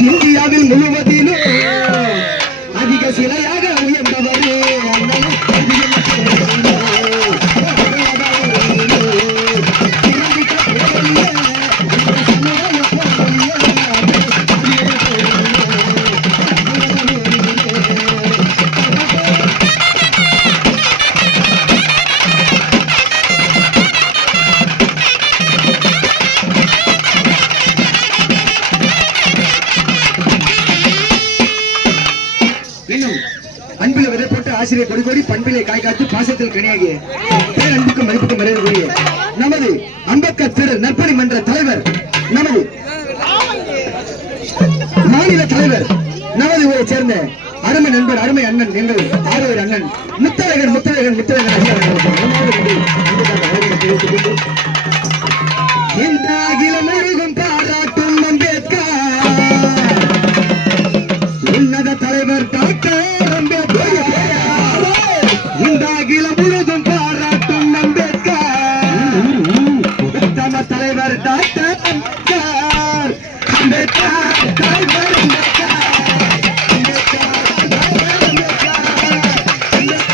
இந்தியாவில் முழுவதிலும் அதிக சிலையாக இன்னும் அன்பில விதை போட்டு ஆசிரியர் கொடி கொடி பண்பிலை காய் காத்து பாசத்தில் கனியாகிய பேரன்புக்கும் மதிப்புக்கும் மரியாதைக்குரிய நமது அம்பேத்கர் திரு நற்பணி மன்ற தலைவர் நமது மாநில தலைவர் நமது ஊரை சேர்ந்த அருமை நண்பர் அருமை அண்ணன் எங்கள் ஆரோர் அண்ணன் முத்தழகன் முத்தழகன் முத்தழகன் இந்த அகில முருகும் பாராட்டும் அம்பேத்கர். உன்னத தலைவர் இந்த அகில முழுதும் பாராட்டும் அம்பேத்கர். தலைவர் டாக்டர் அம்பேத்கர். அம்பேத்கர்